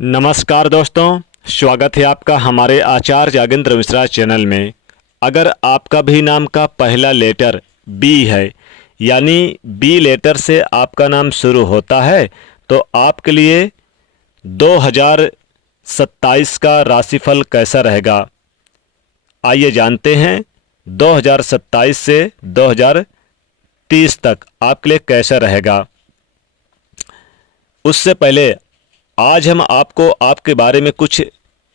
नमस्कार दोस्तों, स्वागत है आपका हमारे आचार्य यागेंद्र मिश्रा चैनल में। अगर आपका भी नाम का पहला लेटर बी है, यानी बी लेटर से आपका नाम शुरू होता है, तो आपके लिए 2027 का राशिफल कैसा रहेगा, आइए जानते हैं। 2027 से 2030 तक आपके लिए कैसा रहेगा। उससे पहले आज हम आपको आपके बारे में कुछ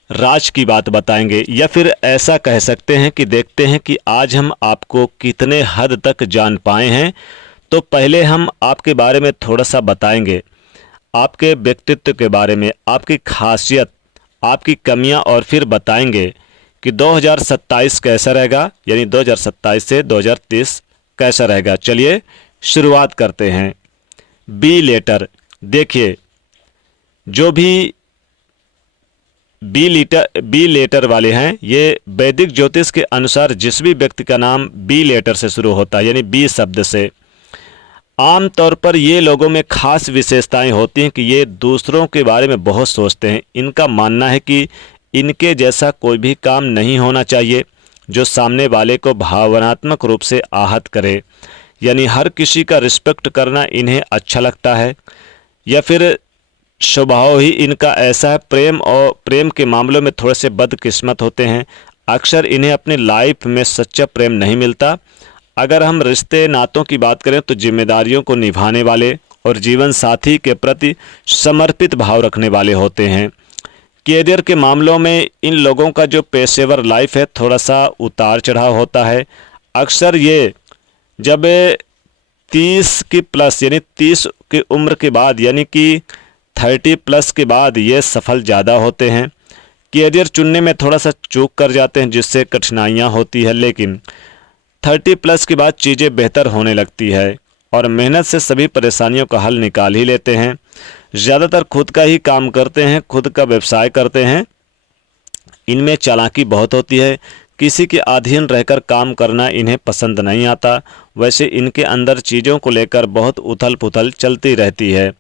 राज की बात बताएंगे, या फिर ऐसा कह सकते हैं कि देखते हैं कि आज हम आपको कितने हद तक जान पाए हैं। तो पहले हम आपके बारे में थोड़ा सा बताएंगे, आपके व्यक्तित्व के बारे में, आपकी खासियत, आपकी कमियां, और फिर बताएंगे कि 2027 कैसा रहेगा, यानी 2027 से 2030 कैसा रहेगा। चलिए शुरुआत करते हैं। बी लेटर, देखिए जो भी बी लेटर वाले हैं, ये वैदिक ज्योतिष के अनुसार जिस भी व्यक्ति का नाम बी लेटर से शुरू होता है, यानी बी शब्द से, आम तौर पर ये लोगों में खास विशेषताएं होती हैं कि ये दूसरों के बारे में बहुत सोचते हैं। इनका मानना है कि इनके जैसा कोई भी काम नहीं होना चाहिए जो सामने वाले को भावनात्मक रूप से आहत करे, यानी हर किसी का रिस्पेक्ट करना इन्हें अच्छा लगता है, या फिर स्वभाव ही इनका ऐसा है। प्रेम के मामलों में थोड़े से बदकिस्मत होते हैं। अक्सर इन्हें अपनी लाइफ में सच्चा प्रेम नहीं मिलता। अगर हम रिश्ते नातों की बात करें तो जिम्मेदारियों को निभाने वाले और जीवन साथी के प्रति समर्पित भाव रखने वाले होते हैं। कैरियर के मामलों में इन लोगों का जो पेशेवर लाइफ है, थोड़ा सा उतार चढ़ाव होता है। अक्सर ये जब 30 की प्लस, यानी 30 की उम्र के बाद, यानी कि 30 प्लस के बाद ये सफल ज़्यादा होते हैं। कैरियर चुनने में थोड़ा सा चूक कर जाते हैं, जिससे कठिनाइयाँ होती है, लेकिन 30 प्लस के बाद चीज़ें बेहतर होने लगती है और मेहनत से सभी परेशानियों का हल निकाल ही लेते हैं। ज़्यादातर खुद का ही काम करते हैं, खुद का व्यवसाय करते हैं। इनमें चालाकी बहुत होती है। किसी के अधीन रहकर काम करना इन्हें पसंद नहीं आता। वैसे इनके अंदर चीज़ों को लेकर बहुत उथल पुथल चलती रहती है,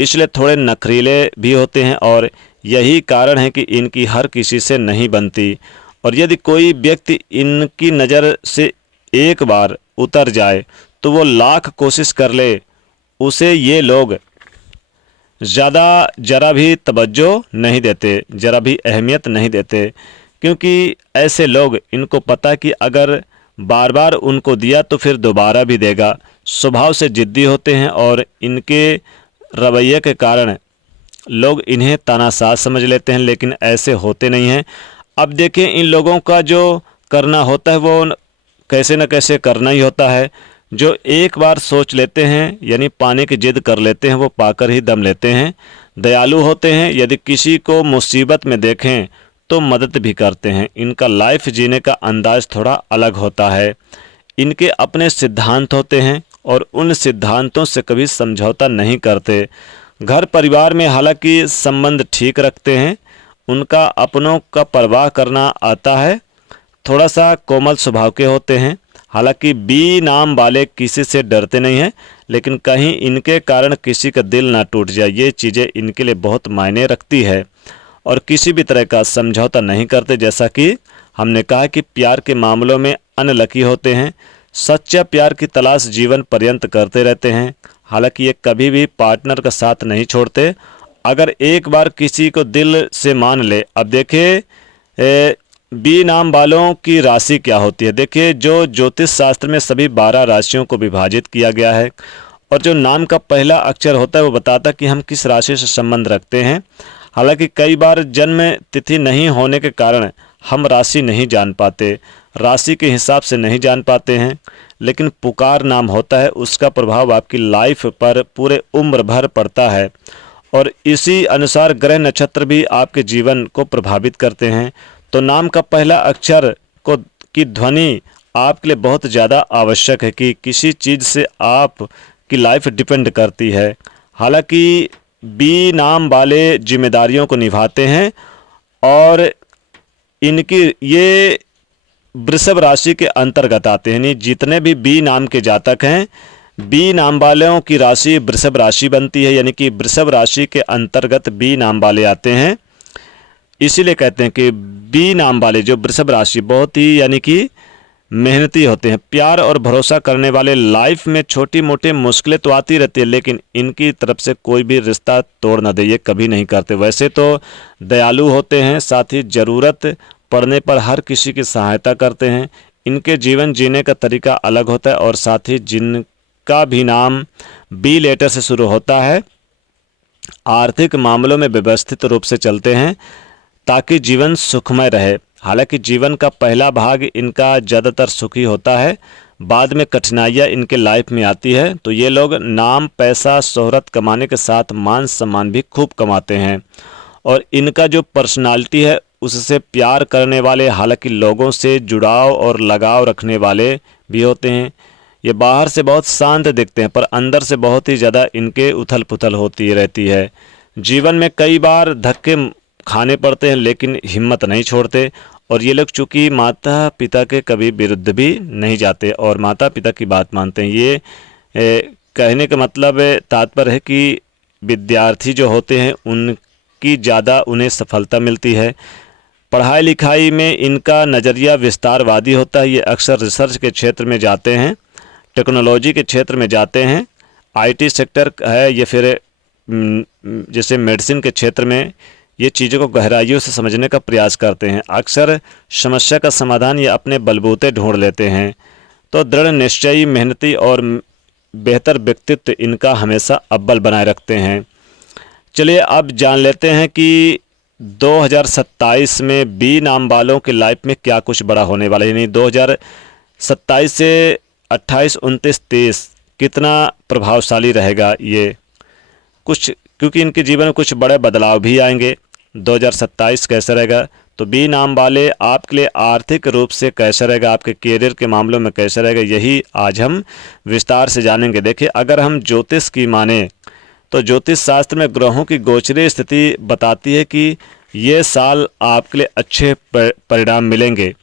इसलिए थोड़े नखरीले भी होते हैं, और यही कारण है कि इनकी हर किसी से नहीं बनती। और यदि कोई व्यक्ति इनकी नज़र से एक बार उतर जाए तो वो लाख कोशिश कर ले, उसे ये लोग ज़रा भी तवज्जो नहीं देते, ज़रा भी अहमियत नहीं देते, क्योंकि ऐसे लोग, इनको पता कि अगर बार बार उनको दिया तो फिर दोबारा भी देगा। स्वभाव से ज़िद्दी होते हैं और इनके रवैये के कारण लोग इन्हें तानाशाह समझ लेते हैं, लेकिन ऐसे होते नहीं हैं। अब देखें, इन लोगों का जो करना होता है वो कैसे न कैसे करना ही होता है। जो एक बार सोच लेते हैं, यानी पाने की जिद कर लेते हैं, वो पाकर ही दम लेते हैं। दयालु होते हैं, यदि किसी को मुसीबत में देखें तो मदद भी करते हैं। इनका लाइफ जीने का अंदाज थोड़ा अलग होता है। इनके अपने सिद्धांत होते हैं और उन सिद्धांतों से कभी समझौता नहीं करते। घर परिवार में हालांकि संबंध ठीक रखते हैं, उनका अपनों का परवाह करना आता है, थोड़ा सा कोमल स्वभाव के होते हैं। हालांकि बी नाम वाले किसी से डरते नहीं हैं, लेकिन कहीं इनके कारण किसी का दिल ना टूट जाए, ये चीज़ें इनके लिए बहुत मायने रखती है। और किसी भी तरह का समझौता नहीं करते। जैसा कि हमने कहा कि प्यार के मामलों में अनलकी होते हैं। सच्चा प्यार की तलाश जीवन पर्यंत करते रहते हैं। हालांकि ये कभी भी पार्टनर का साथ नहीं छोड़ते। अगर एक बार किसी को दिल से मान ले, अब देखिए बी नाम वालों की राशि क्या होती है। देखिए, जो ज्योतिष शास्त्र में सभी 12 राशियों को विभाजित किया गया है, और जो नाम का पहला अक्षर होता है वो बताता कि हम किस राशि से संबंध रखते हैं। हालांकि कई बार जन्म तिथि नहीं होने के कारण हम राशि नहीं जान पाते, राशि के हिसाब से नहीं जान पाते हैं, लेकिन पुकार नाम होता है, उसका प्रभाव आपकी लाइफ पर पूरे उम्र भर पड़ता है, और इसी अनुसार ग्रह नक्षत्र भी आपके जीवन को प्रभावित करते हैं। तो नाम का पहला अक्षर को की ध्वनि आपके लिए बहुत ज़्यादा आवश्यक है कि किसी चीज़ से आप की लाइफ डिपेंड करती है। हालांकि बी नाम वाले जिम्मेदारियों को निभाते हैं, और इनकी ये वृषभ राशि के अंतर्गत आते हैं। यानी जितने भी बी नाम के जातक हैं, बी नाम वालों की राशि वृषभ राशि बनती है, यानी कि वृषभ राशि के अंतर्गत बी नाम वाले आते हैं। इसीलिए कहते हैं कि बी नाम वाले जो वृषभ राशि बहुत ही यानी कि मेहनती होते हैं, प्यार और भरोसा करने वाले। लाइफ में छोटी मोटी मुश्किलें तो आती रहती है, लेकिन इनकी तरफ से कोई भी रिश्ता तोड़ न दे, ये कभी नहीं करते। वैसे तो दयालु होते हैं, साथ ही ज़रूरत पड़ने पर हर किसी की सहायता करते हैं। इनके जीवन जीने का तरीका अलग होता है, और साथ ही जिनका भी नाम बी लेटर से शुरू होता है आर्थिक मामलों में व्यवस्थित रूप से चलते हैं ताकि जीवन सुखमय रहे। हालांकि जीवन का पहला भाग इनका ज़्यादातर सुखी होता है, बाद में कठिनाइयाँ इनके लाइफ में आती है। तो ये लोग नाम पैसा शोहरत कमाने के साथ मान सम्मान भी खूब कमाते हैं, और इनका जो पर्सनालिटी है उससे प्यार करने वाले, हालांकि लोगों से जुड़ाव और लगाव रखने वाले भी होते हैं। ये बाहर से बहुत शांत दिखते हैं, पर अंदर से बहुत ही ज़्यादा इनके उथल पुथल होती रहती है। जीवन में कई बार धक्के खाने पड़ते हैं, लेकिन हिम्मत नहीं छोड़ते। और ये लोग चूँकि माता पिता के कभी विरुद्ध भी नहीं जाते और माता पिता की बात मानते हैं। ये कहने का मतलब तात्पर्य है कि विद्यार्थी जो होते हैं उनकी ज़्यादा उन्हें सफलता मिलती है। पढ़ाई लिखाई में इनका नज़रिया विस्तारवादी होता है। ये अक्सर रिसर्च के क्षेत्र में जाते हैं, टेक्नोलॉजी के क्षेत्र में जाते हैं, आईटी सेक्टर है, या फिर जैसे मेडिसिन के क्षेत्र में ये चीज़ों को गहराइयों से समझने का प्रयास करते हैं। अक्सर समस्या का समाधान ये अपने बलबूते ढूंढ लेते हैं। तो दृढ़ निश्चयी, मेहनती और बेहतर व्यक्तित्व इनका हमेशा अव्वल बनाए रखते हैं। चलिए अब जान लेते हैं कि 2027 में बी नाम वालों की लाइफ में क्या कुछ बड़ा होने वाला है। यानी 2027 से 28, 29, 30 कितना प्रभावशाली रहेगा ये कुछ, क्योंकि इनके जीवन में कुछ बड़े बदलाव भी आएंगे। 2027 कैसा रहेगा, तो बी नाम वाले आपके लिए आर्थिक रूप से कैसा रहेगा, आपके करियर के मामलों में कैसा रहेगा, यही आज हम विस्तार से जानेंगे। देखिए, अगर हम ज्योतिष की माने तो ज्योतिष शास्त्र में ग्रहों की गोचरीय स्थिति बताती है कि ये साल आपके लिए अच्छे परिणाम मिलेंगे।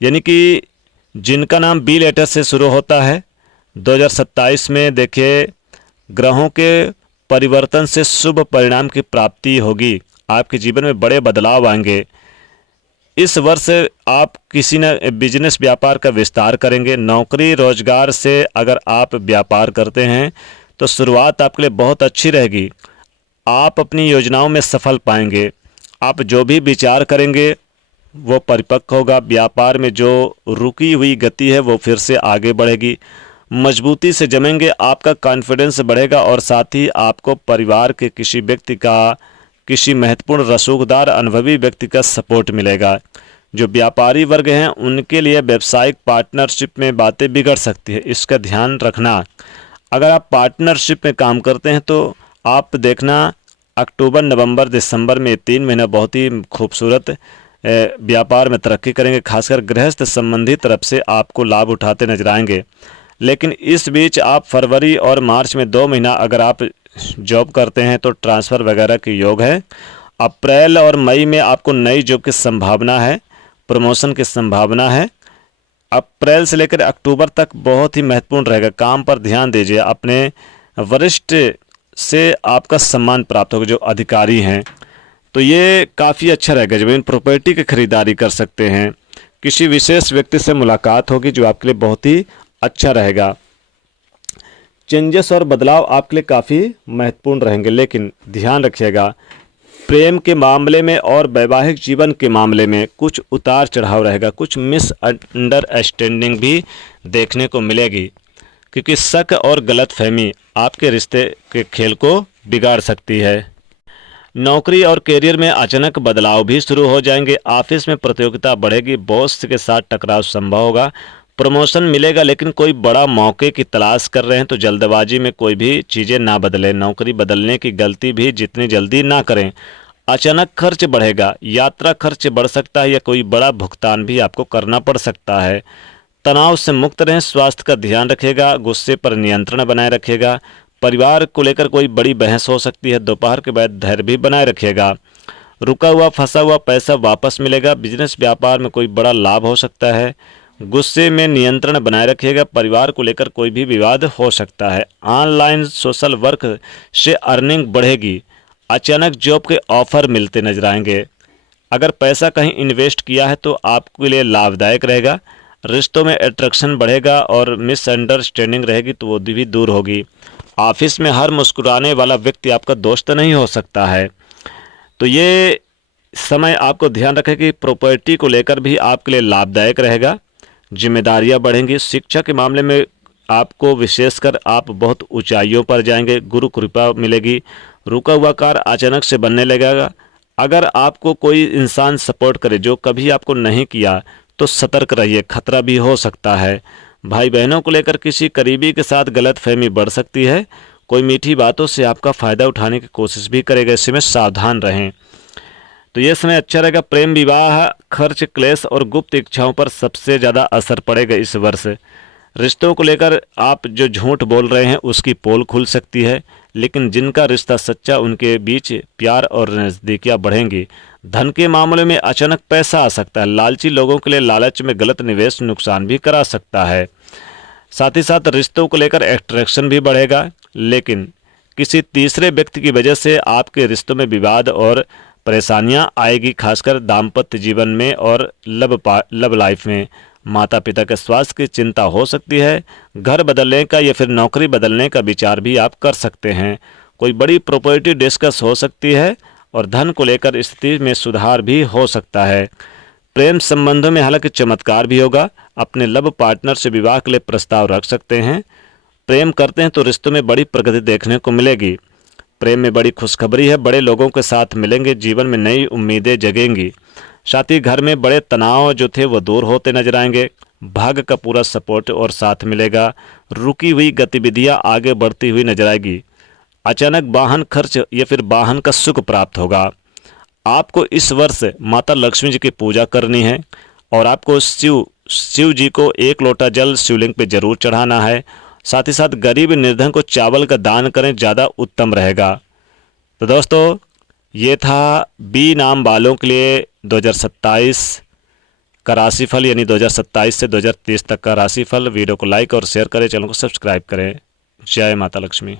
यानी कि जिनका नाम बी लेटर से शुरू होता है 2027 में देखिए ग्रहों के परिवर्तन से शुभ परिणाम की प्राप्ति होगी। आपके जीवन में बड़े बदलाव आएंगे। इस वर्ष आप किसी न बिजनेस व्यापार का विस्तार करेंगे। नौकरी रोजगार से अगर आप व्यापार करते हैं तो शुरुआत आपके लिए बहुत अच्छी रहेगी। आप अपनी योजनाओं में सफल पाएंगे। आप जो भी विचार करेंगे वो परिपक्व होगा। व्यापार में जो रुकी हुई गति है वो फिर से आगे बढ़ेगी। मजबूती से जमेंगे, आपका कॉन्फिडेंस बढ़ेगा, और साथ ही आपको परिवार के किसी व्यक्ति का, किसी महत्वपूर्ण रसूखदार अनुभवी व्यक्ति का सपोर्ट मिलेगा। जो व्यापारी वर्ग हैं उनके लिए व्यावसायिक पार्टनरशिप में बातें बिगड़ सकती है, इसका ध्यान रखना। अगर आप पार्टनरशिप में काम करते हैं तो आप देखना अक्टूबर, नवंबर, दिसंबर में 3 महीना बहुत ही खूबसूरत व्यापार में तरक्की करेंगे। खासकर गृहस्थ संबंधी तरफ से आपको लाभ उठाते नजर आएंगे। लेकिन इस बीच आप फरवरी और मार्च में 2 महीना अगर आप जॉब करते हैं तो ट्रांसफ़र वगैरह के योग है। अप्रैल और मई में आपको नई जॉब की संभावना है, प्रमोशन की संभावना है। अप्रैल से लेकर अक्टूबर तक बहुत ही महत्वपूर्ण रहेगा। काम पर ध्यान दीजिए। अपने वरिष्ठ से आपका सम्मान प्राप्त होगा, जो अधिकारी हैं। तो ये काफ़ी अच्छा रहेगा। जमीन प्रॉपर्टी की खरीदारी कर सकते हैं। किसी विशेष व्यक्ति से मुलाकात होगी जो आपके लिए बहुत ही अच्छा रहेगा। चेंजेस और बदलाव आपके लिए काफ़ी महत्वपूर्ण रहेंगे, लेकिन ध्यान रखिएगा प्रेम के मामले में और वैवाहिक जीवन के मामले में कुछ उतार चढ़ाव रहेगा। कुछ मिसअंडरस्टैंडिंग भी देखने को मिलेगी, क्योंकि शक और गलतफहमी आपके रिश्ते के खेल को बिगाड़ सकती है। नौकरी और करियर में अचानक बदलाव भी शुरू हो जाएंगे। ऑफिस में प्रतियोगिता बढ़ेगी। बॉस के साथ टकराव संभव होगा। प्रमोशन मिलेगा, लेकिन कोई बड़ा मौके की तलाश कर रहे हैं तो जल्दबाजी में कोई भी चीज़ें ना बदलें। नौकरी बदलने की गलती भी जितनी जल्दी ना करें। अचानक खर्च बढ़ेगा। यात्रा खर्च बढ़ सकता है या कोई बड़ा भुगतान भी आपको करना पड़ सकता है। तनाव से मुक्त रहें। स्वास्थ्य का ध्यान रखिएगा। गुस्से पर नियंत्रण बनाए रखिएगा। परिवार को लेकर कोई बड़ी बहस हो सकती है। दोपहर के बाद धैर्य भी बनाए रखिएगा। रुका हुआ फंसा हुआ पैसा वापस मिलेगा। बिजनेस व्यापार में कोई बड़ा लाभ हो सकता है। गुस्से में नियंत्रण बनाए रखिएगा। परिवार को लेकर कोई भी विवाद हो सकता है। ऑनलाइन सोशल वर्क से अर्निंग बढ़ेगी। अचानक जॉब के ऑफर मिलते नजर आएंगे। अगर पैसा कहीं इन्वेस्ट किया है तो आपके लिए लाभदायक रहेगा। रिश्तों में अट्रैक्शन बढ़ेगा और मिसअंडरस्टैंडिंग रहेगी तो वो भी दूर होगी। ऑफिस में हर मुस्कुराने वाला व्यक्ति आपका दोस्त नहीं हो सकता है। तो ये समय आपको ध्यान रखें कि प्रॉपर्टी को लेकर भी आपके लिए लाभदायक रहेगा। जिम्मेदारियां बढ़ेंगी। शिक्षा के मामले में आपको विशेषकर आप बहुत ऊंचाइयों पर जाएंगे। गुरु कृपा मिलेगी। रुका हुआ कार्य अचानक से बनने लगेगा। अगर आपको कोई इंसान सपोर्ट करे जो कभी आपको नहीं किया तो सतर्क रहिए, खतरा भी हो सकता है। भाई बहनों को लेकर किसी करीबी के साथ गलतफहमी बढ़ सकती है। कोई मीठी बातों से आपका फ़ायदा उठाने की कोशिश भी करेगा, इसमें सावधान रहें। तो ये समय अच्छा रहेगा। प्रेम, विवाह, खर्च, क्लेश और गुप्त इच्छाओं पर सबसे ज़्यादा असर पड़ेगा इस वर्ष। रिश्तों को लेकर आप जो झूठ बोल रहे हैं उसकी पोल खुल सकती है, लेकिन जिनका रिश्ता सच्चा उनके बीच प्यार और नज़दीकियाँ बढ़ेंगी। धन के मामले में अचानक पैसा आ सकता है। लालची लोगों के लिए लालच में गलत निवेश नुकसान भी करा सकता है। साथ ही साथ रिश्तों को लेकर अट्रैक्शन भी बढ़ेगा, लेकिन किसी तीसरे व्यक्ति की वजह से आपके रिश्तों में विवाद और परेशानियां आएगी, खासकर दाम्पत्य जीवन में और लव लाइफ में। माता पिता के स्वास्थ्य की चिंता हो सकती है। घर बदलने का या फिर नौकरी बदलने का विचार भी आप कर सकते हैं। कोई बड़ी प्रॉपर्टी डिस्कस हो सकती है और धन को लेकर स्थिति में सुधार भी हो सकता है। प्रेम संबंधों में हालांकि चमत्कार भी होगा। अपने लव पार्टनर से विवाह के लिए प्रस्ताव रख सकते हैं। प्रेम करते हैं तो रिश्तों में बड़ी प्रगति देखने को मिलेगी। प्रेम में बड़ी खुशखबरी है। बड़े लोगों के साथ मिलेंगे। जीवन में नई उम्मीदें जगेंगी। साथ ही घर में बड़े तनाव जो थे वो दूर होते नजर आएंगे। भाग्य का पूरा सपोर्ट और साथ मिलेगा। रुकी हुई गतिविधियां आगे बढ़ती हुई नजर आएगी। अचानक वाहन खर्च या फिर वाहन का सुख प्राप्त होगा। आपको इस वर्ष माता लक्ष्मी जी की पूजा करनी है और आपको शिव जी को 1 लोटा जल शिवलिंग पे जरूर चढ़ाना है। साथ ही साथ गरीब निर्धन को चावल का दान करें, ज़्यादा उत्तम रहेगा। तो दोस्तों ये था बी नाम वालों के लिए 2027 का राशिफल, यानी 2027 से 2030 तक का राशिफल। वीडियो को लाइक और शेयर करें, चैनल को सब्सक्राइब करें। जय माता लक्ष्मी।